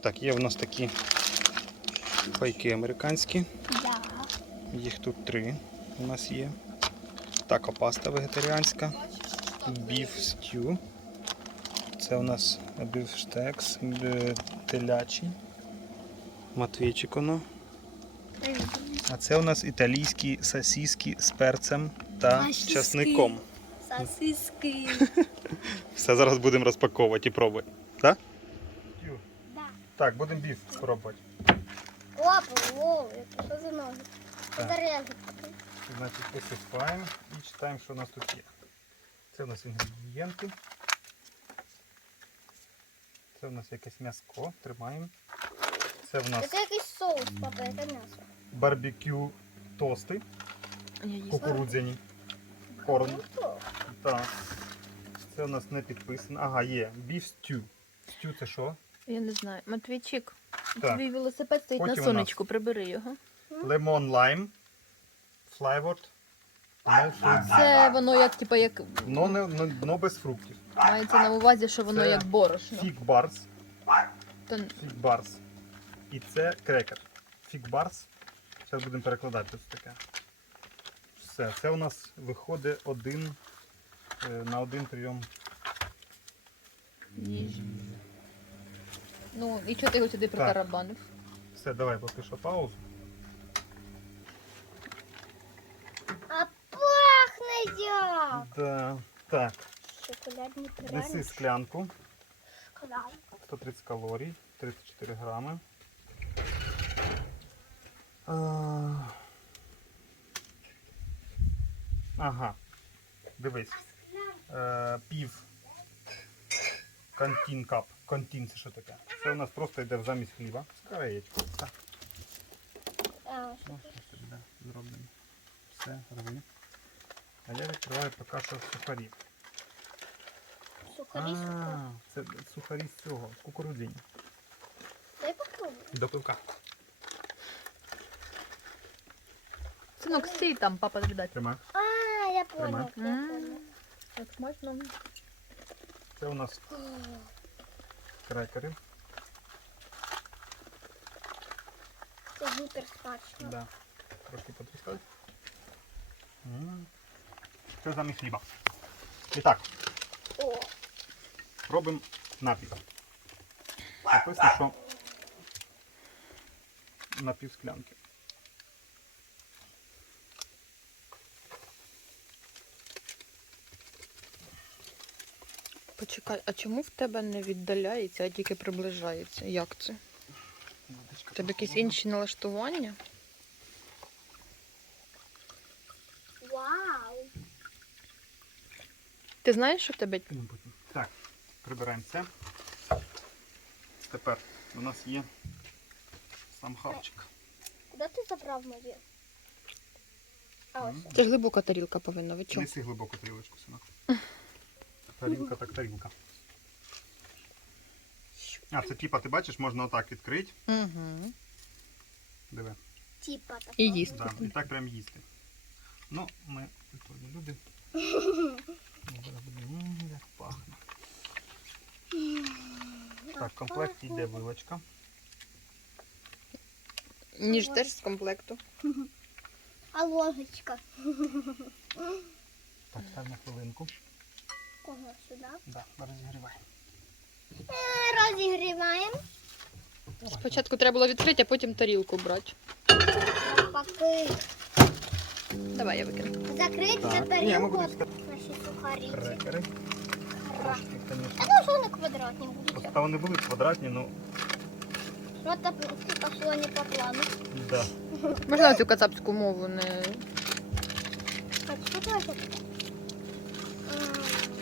Так, є в нас такі пайки американські. Да. Їх тут три у нас є. Тако паста вегетаріанська. Біф стю. Це у нас бифштекс е, телячий. Матвійчик воно. А це у нас італійські сосиски з перцем та Сосиски. часником. Сосиски. Все зараз будемо розпаковувати і пробувати. Так? Да. Так, будемо біф пробувати. Опа, о, это за ноги. Так. Зарезать. Значить, висипаємо і читаємо, що у нас тут є. Це у нас інгредієнти. Це у нас якесь м'яско, тримаємо. Це у нас Это якийсь соус, папа, это м'ясо. барбекю тости кукурудзяні. Корм. Ну, то. Так. Це у нас не підписано. Ага, є. Beef stew. Stew це що? Я не знаю. Матвійчик, Так. твій велосипед стоїть Потім на у сонечку, прибери його. Flavored. No fruit. Це воно як, типа, як Но, не, но, но без фруктів. мається на увазі, що воно Це як борошно. Fig bars. То Фік барс. І це крекер. Фік барс. Зараз будемо перекладати тут таке. Все, це у нас виходить один е, на один прийом. їжі. Ну, і чого ти його сюди притарабанив? Все, давай поки що паузу. А пахне як! Да. Так, Шоколадні неси пряники. склянку. Шоколад. 130 калорій, 34 грами. А... Ага. Дивись. Е, пів кантін кап. Кантін це що таке? Це у нас просто йде в замість хліба. З. Так, ну, що тобі да, зроблено. Все, рви. А я відкриваю поки що сухарі. Сухарі, сухарі. А, це сухарі з цього, з кукурудзяні. Дай попробуй. До пивка. Синок, стій там, папа тобі. Тримай. А, я понял. Тримай. я понял. Так смачно. Це у нас крекери. Це гіпер смачно. Да. Трошки потріскали. що Це замість хліба. І так, О, робимо напій. Написано, що на пів склянки. Почекай, а чому в тебе не віддаляється, а тільки приближається? Як це? У тебе якісь інші налаштування? вау. Ти знаєш, що в тебе. Так, прибираємо це. Тепер у нас є сам хавчик. Куди ти забрав моє? А ось. Це ж глибока тарілка повинна, ви чого? Неси глибоку тарілочку, синок. Тарілка так тарілка. А, це типа, ти бачиш, можна отак відкрити. Угу. Диви. Типа такого. І їсти. Да, і так прям їсти. Ну, ми культурні люди. Ну, зараз будемо, м, як пахне. Так, в комплекті йде вилочка. Ніж теж з комплекту. А ложечка? Так, став на хвилинку. Кого сюди? Да, розігрівай. Е, Розігріваємо. Спочатку треба було відкрити, а потім тарілку брати. Навпаки. Давай я викину. Закрити будемо ставити Наші сухарі. крекери. Трошки, А звісно. ну що вони квадратні будуть? Просто вони були квадратні, ну, Що там пошло не по плану? да. Можна цю кацапську мову не. Так, що це таке?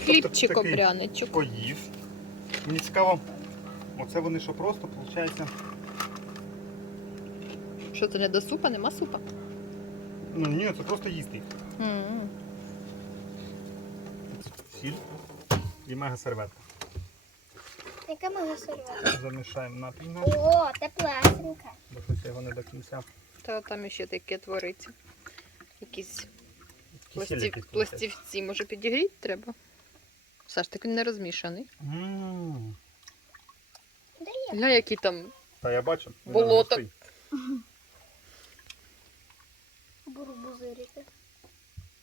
М, Хлібчик такий- обряничок. Поїв. Мені цікаво, оце вони що просто, виходить, Що це не до супа? Нема супа. ну ні, це просто їсти. Сіль і мега серветка. Яке мага серйозне? Замішаємо напій наш, О, теплесеньке. бо щось його не до кінця. Та там ще таке твориться. Якісь пластів... пластівці, може підігріти треба. Саш, так він не розмішаний. М, Гля, які там. Та я бачу. Болото. Бурбузирики.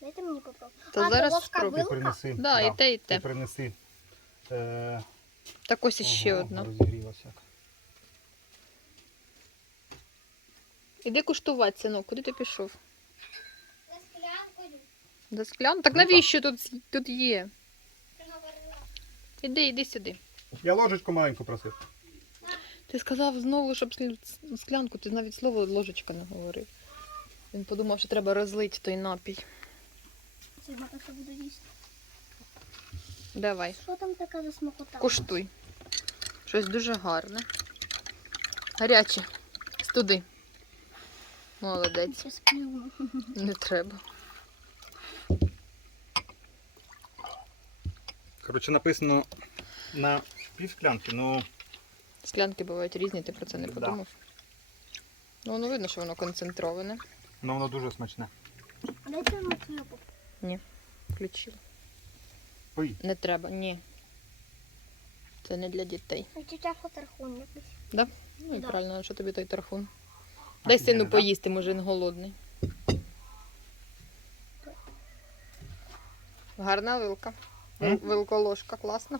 Дайте мені попробувати. Та а, зараз спробуй. Ти вилка? принеси. Да, і те, і Ти те. принеси. Е, Так ось іще ого, одна. Розігрілася. як. Іди куштувати, синок, куди ти пішов? За склянкою. До склян? Так Ну, так. навіщо тут, тут є? Іди, іди сюди. Я ложечку маленьку просив. Ти сказав знову, щоб склянку, ти навіть слово ложечка не говорив. Він подумав, що треба розлити той напій. Це багато що буду їсти. Давай, Що там таке за смакота? куштуй. Щось дуже гарне. Гаряче. Студи. Молодець. Не треба. Коротше, написано на пів склянки, ну Склянки бувають різні, ти про це не Да. подумав. Ну, воно видно, що воно концентроване. ну, воно дуже смачне. Дайте мені хлібу. Включила. Пий. Не треба, ні. Це не для дітей. А тетя фотархун якийсь. Ну і Да. правильно, а що тобі той тархун? Дай сину Офігенно, да? поїсти, може він голодний. Гарна вилка. М? Вилколожка, класно.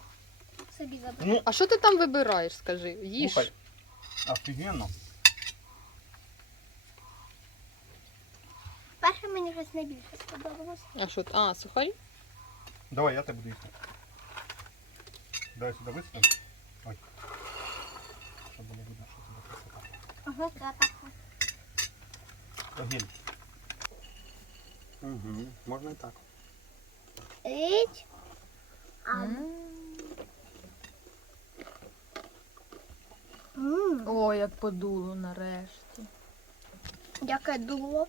Собі заберу. Ну, А що ти там вибираєш, скажи? Їж. слухай. Офігенно. Перше мені щось найбільше сподобалось. А що? т- А, сухарі? Давай, я тебе буду їсти. Дай сюди висунемо. Ой. Щоб було видно, що тебе красота. Ага, це так. Огіль. Угу, можна і так. Ить. О, як подуло нарешті. Яке дуло.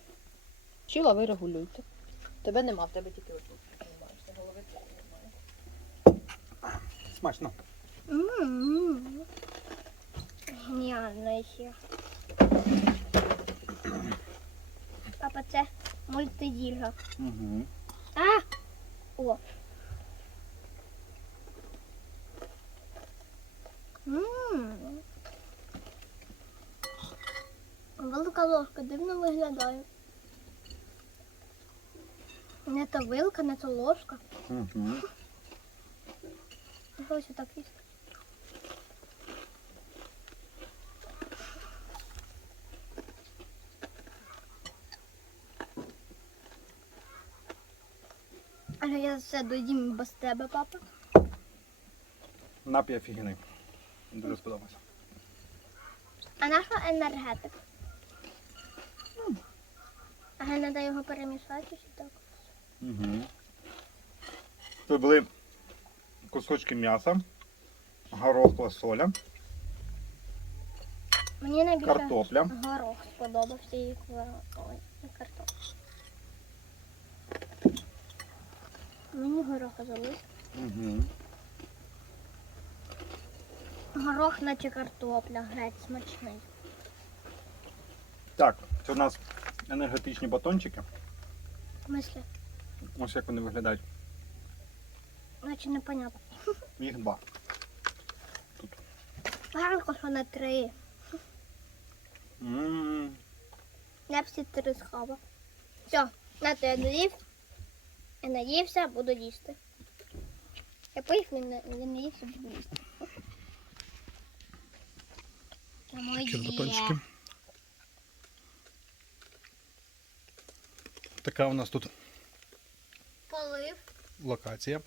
Чила, ви регулюйте. Тебе нема, в тебе тільки отут. Ти голови тут немає. Смачно. Геніально ще. Папа, це мультидільга. Угу. А! О. Велика ложка дивно виглядає. Не то вилка, не то ложка. Угу. Ось так їсти. Але я все доїм без тебе, папа. Напій офігенний. Дуже сподобався. А наша енергетик? А треба його перемішати чи так? Угу. Тут були кусочки м'яса, горох квасоля, Мені найбільше картопля. горох сподобався і картопля. Мені гороха залиш. Угу. Горох, наче картопля, геть смачний. Так, це у нас енергетичні батончики. В смислі, Ось як вони виглядають. наче непонятно. Їх два. Гарно, що на три. М, Я всі три схава. Все, на то я доїв. Я наївся, буду їсти. Я поїв, він не, не ївся, буду їсти. Це батончики. Така у нас тут Полив. локація.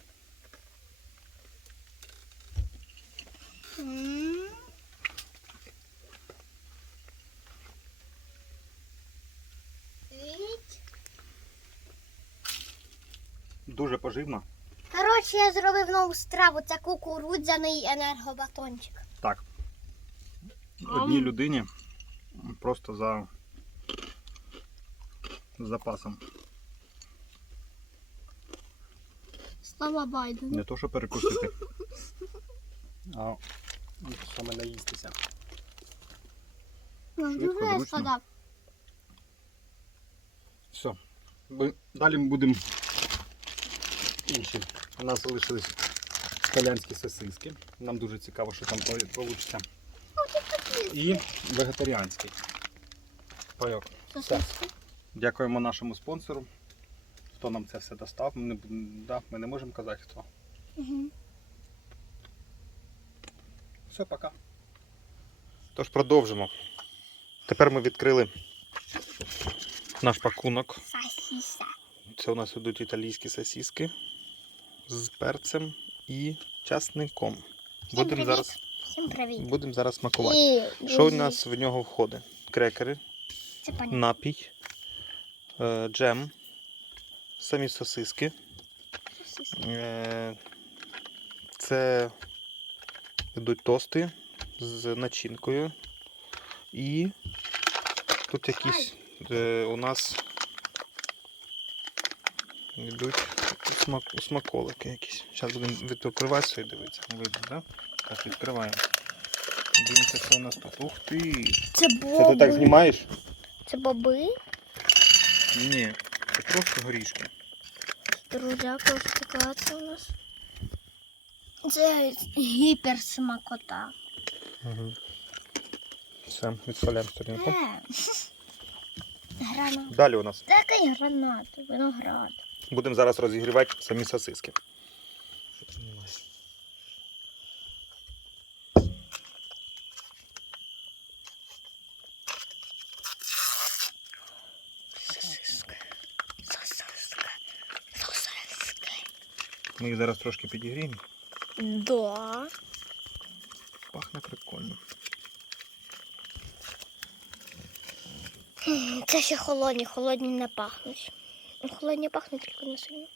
Дуже поживно. Коротше, я зробив нову страву. Це кукурудзяний енергобатончик. Так. Одній людині просто за запасом. Слава Байдену. Не то, що перекусити. А саме наїстися. Ну, Швидко, зручно. Все. Далі ми будемо інші. У нас залишились італіанські сосиски. Нам дуже цікаво, що там вийде. І вегетаріанський. Пайок. Дякуємо нашому спонсору. Хто нам це все достав. Ми не, да, ми не можемо казати хто. Угу. Все, пока. Тож продовжимо. Тепер ми відкрили наш пакунок. Сосиса. Це у нас ідуть італійські сосиски з перцем і часником. Будемо привіт. зараз, Всім привіт. будемо зараз смакувати. І, Що у нас в нього входить? Крекери, Це напій, е, джем, самі сосиски. Сосиски. Е, Це йдуть тости з начинкою. І тут якісь е, у нас йдуть смак, смаколики якісь. Зараз будемо відкриватися і дивитися. Видно, так? Так, відкриваємо. Дивимося, що у нас тут. Ух ти! Це Це ти так знімаєш? Це боби. Ні, це просто горішки. Друзяка, ось така у нас. Це гіперсмакота. Угу. Все, відставляємо сторінку. Е. Гранат. Далі у нас Такий гранат, виноград. будемо зараз розігрівати самі сосиски. Ми їх зараз трошки підігріємо. Да. Пахне прикольно. Це ще холодні, холодні не пахнуть. Холодні пахнуть тільки не сильно.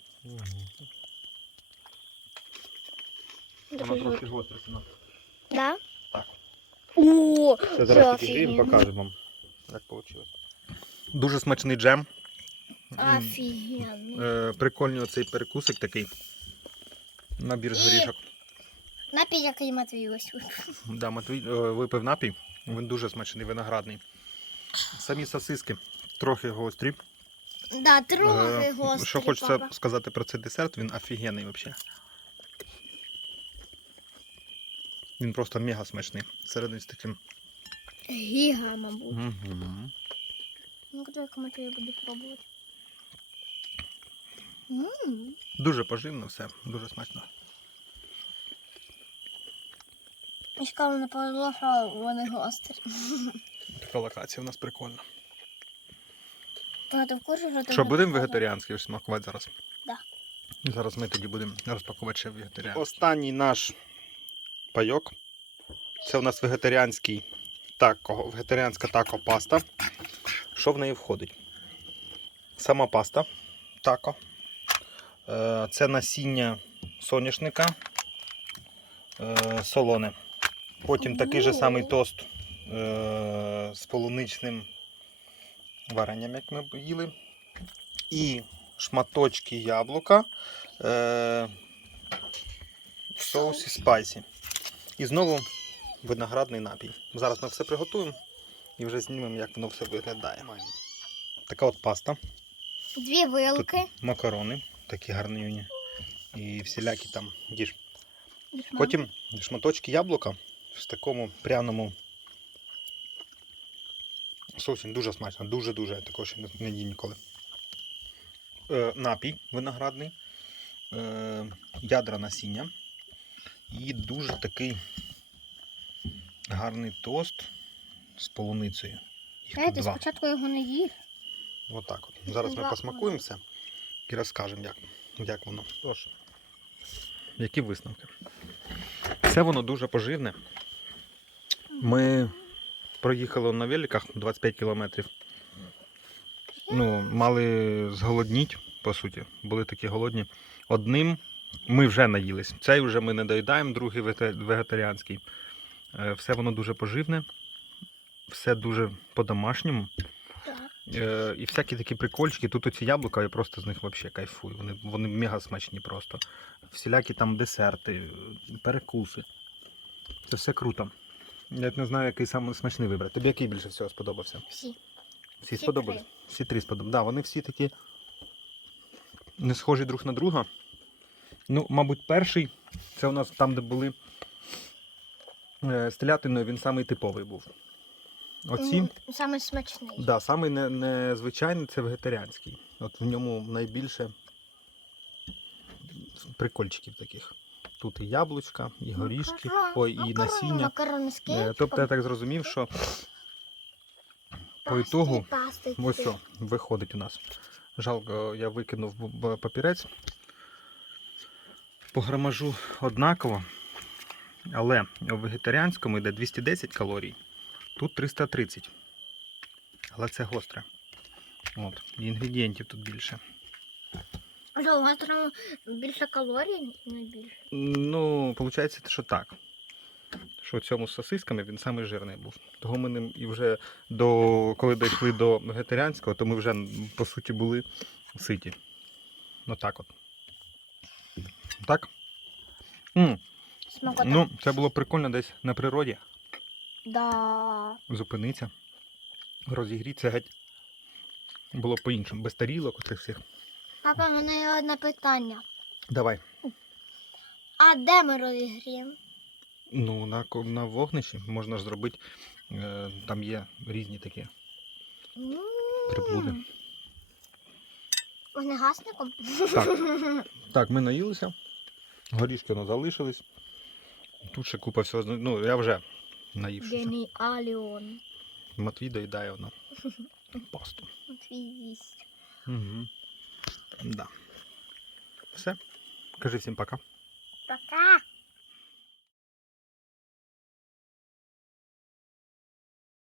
Воно Дуже трошки гостре. воно. Да? Так. О, Це зараз це підігріємо, покажемо вам, як вийшло. Дуже смачний джем. Офігенно. Е, прикольний оцей перекусик такий. Набір з горішок. Напій, який Матвій ось випив. Да, Матвій е, випив напій. Він дуже смачний, виноградний. Самі сосиски трохи гострі. Да, трохи Е, гострий, Що хочеться папа. сказати про цей десерт, він офігенний взагалі. Він просто мега смачний. Всередині з таким. Гіга, мабуть. Угу. Ну-ка, давай Матвій буду пробувати. Дуже поживно все, дуже смачно. Мішкам не повезло, що вони гострі. Така локація у нас прикольна. Ти в курсі, що ти Що, будемо сказав? вегетаріанський смакувати зараз? Да. Зараз ми тоді будемо розпакувати ще вегетаріанський. Останній наш пайок. Це у нас вегетаріанський тако, вегетаріанська тако паста. Що в неї входить? Сама паста тако. Е, Це насіння соняшника е, солоне. Потім такий же самий тост е, з полуничним варенням, як ми їли. І шматочки яблука в соусі спайсі. І знову виноградний напій. Зараз ми все приготуємо і вже знімемо, як воно все виглядає. Така от паста. Дві вилки. Макарони, такі гарні. І всілякі там їж. Потім шматочки яблука в такому пряному соусі. Дуже смачно, дуже-дуже. Я такого ще не- їв ніколи. Е, напій виноградний, е, ядра насіння і дуже такий гарний тост з полуницею. Їх тут Знаєте, два. спочатку його не їв. Отак от. Зараз ми Два. Все і розкажемо, як, як воно. Тож, які висновки? Це воно дуже поживне. Ми проїхали на великах 25 кілометрів. Ну, мали зголодніть, по суті. Були такі голодні. Одним ми вже наїлись. Цей вже ми не доїдаємо, другий вегетаріанський. Е, Все воно дуже поживне, все дуже по-домашньому. Е, і всякі такі прикольчики. Тут оці яблука, я просто з них взагалі кайфую. Вони, вони мега смачні просто. Всілякі там десерти, е, перекуси. Це все круто. Я не знаю, який саме смачний вибрати. Тобі який більше всього сподобався? Всі. Всі, Всі сподобались? Всі три сподобались. Да, вони всі такі не схожі друг на друга. Ну, мабуть, перший це у нас там, де були е, з він самий типовий був. Оці, Саме смачний. да, самий не, незвичайний це вегетаріанський. От в ньому найбільше прикольчиків таких. Тут і яблучка, і горішки, Макарон, ой, і насіння. Макарони з Е, Тобто я так зрозумів, що по ітогу ось що виходить у нас. Жалко, я викинув б- б- папірець. По грамажу однаково, але у вегетаріанському йде 210 калорій, тут 330. Але це гостре. От, інгредієнтів тут більше. Що, у більше калорій, не більше. Ну, виходить, що так. Що цьому з сосисками він самий жирний був. Того ми ним і вже до коли дійшли до вегетаріанського, то ми вже по суті були ситі. Ну так от. Так? м Смакота. Ну, це було прикольно десь на природі. Да. Зупинитися, розігрітися геть. Було по-іншому, без тарілок оцих всіх. Папа, в мене є одне питання. Давай. А де ми розігріємо? Ну, на, на вогнищі можна ж зробити. Е, там є різні такі. Приблуди. Вогнегасником? Так. Так, ми наїлися. Горішки воно залишились. Тут ще купа всього. Ну, я вже наївшися. Геніаліон. Матвій доїдає одну Посту. Матвій їсть. Угу. Да. Все. Кажи всім пока. Пока.